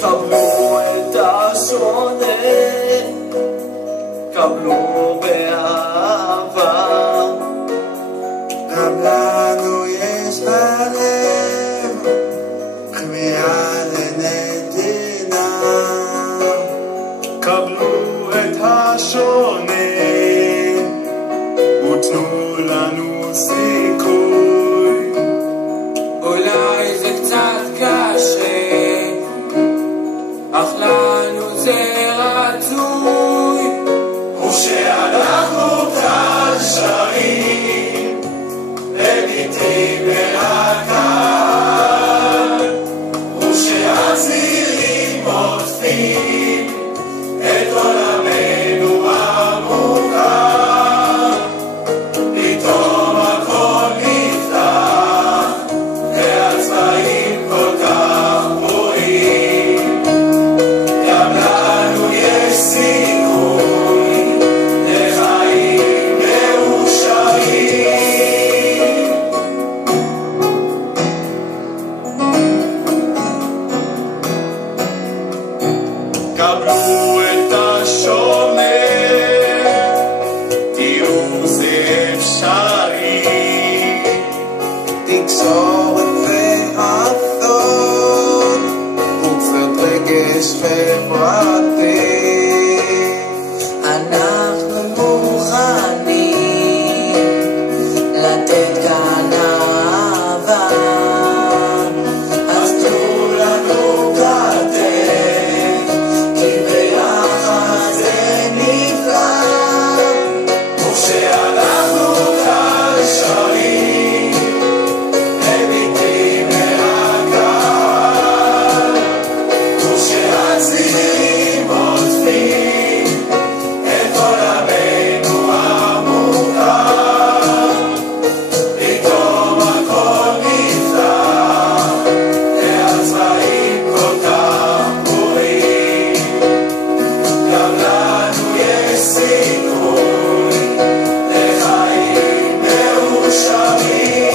קבלו את השונה, קבלו באהבה, גם לנו יש בלב כמיהה לנתינה. קבלו את השונה ותנו לנו סיכוי. אולי זה קצת קשה, אך לנו זה רצוי, ושאנחנו כאן שרים מביטים אל הקהל, ושהצעירים עוטפים את עולמנו המוכר. פתאום הכל נפתח והצבעים כל כך ברורים, גם לנו יש סיכוי לחיים מאושרים. קבלו את השונה, תראו זה אפשרי. תקשורת והסוד וקצת רגש חברתי. אנחנו מוכנים לתת כאן אהבה, אז תנו לנו כתף, כי ביחד זה נפלא. ושאנחנו כאן שרים מביטים אל הקהל, ושהצעירים עוטפים את עולמנו המוכר. פתאום הכל נפתח והצבעים כל כך ברורים, גם לנו יש סיכוי לחיים מאושרים.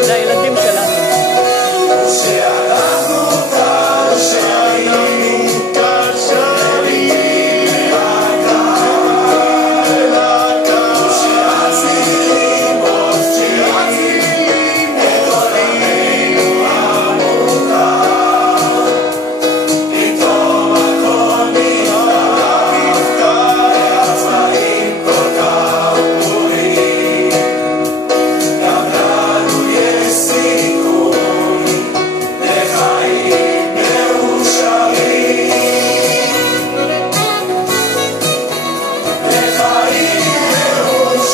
זה הילדים שלנו. ושאנחנו כאן שרים, ושהצעירים עוטפים את עולמנו המוכר. פתאום הכל נפתח והצבעים כל כך ברורים, גם לנו יש סיכוי לחיים מאושרים. לחיים מאושרים.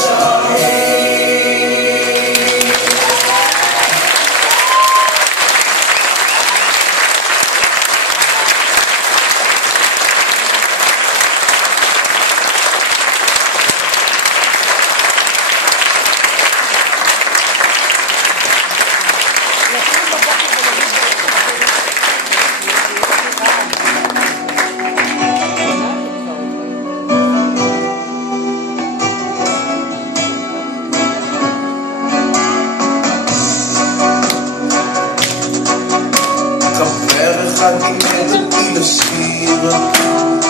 חבר אחד לימד אותי לשיר,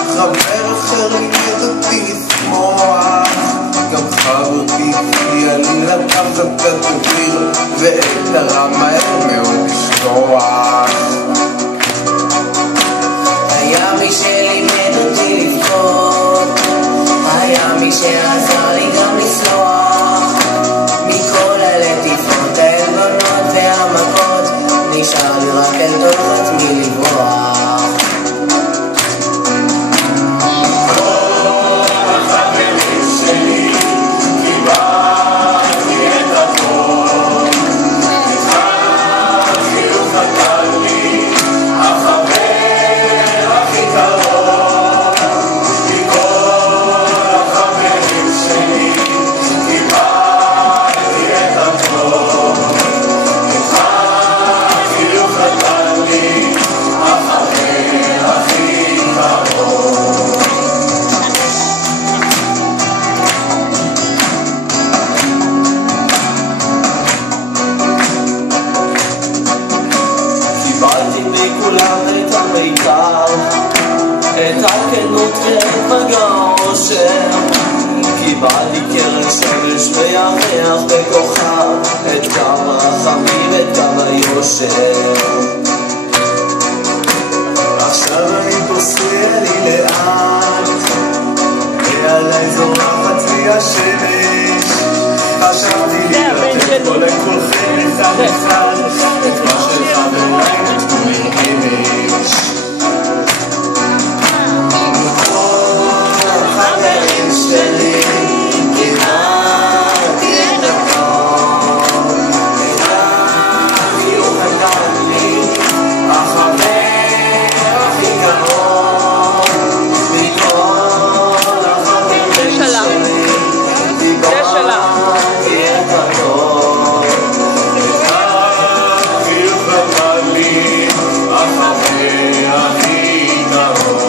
חבר אחר לימד אותי לשמוח, גם חברתי הביאה לי לקחת את האוויר ואת הרע מהר מאוד לשכוח. היה מי שלימד אותי לבכות, היה מי שעזר לי גם לסלוח, מכל הלטיפות העלבונות והמכות נשאר לי רק אל תוך עצמי לברוח. החברים שלי קיבלתי את הכל, איתך חיוך נתן לי החבר הכי קרוב. התעדכנות ובגאושר קיבלתי קרן שמש וירח בכוכב את קו הרחמים, את קו היושר. עכשיו אני פוסע לי לאט ועליי זורחת לי השמש. חשבתי לי לתת כל לכולכם אחד אחד את מה שחבריי נתנו לי אמש. חברים שלי קיבלתי את הכל, את החיוך נתן לי החבר הכי קרוב מכל החברים שלי. קיבלתי את הכל, את החיוך נתן לי החבר הכי קרוב.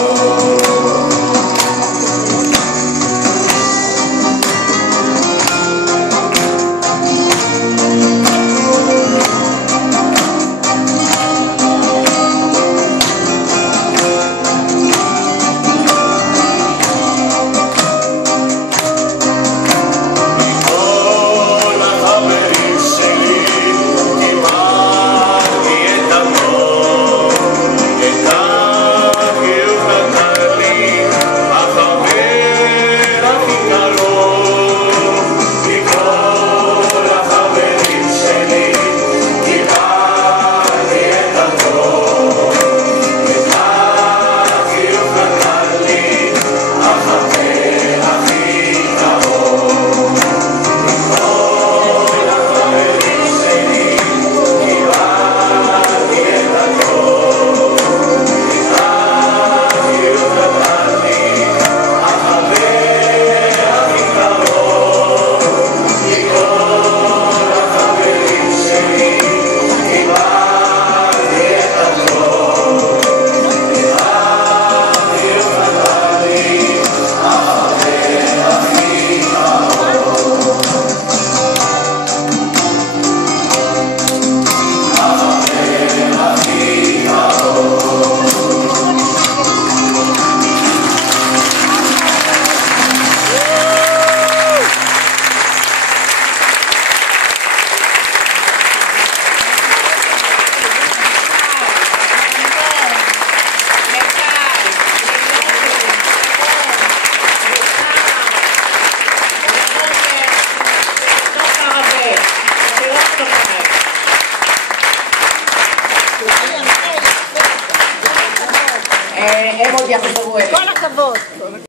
הם עוד יחזרו אליי. כל הכבוד.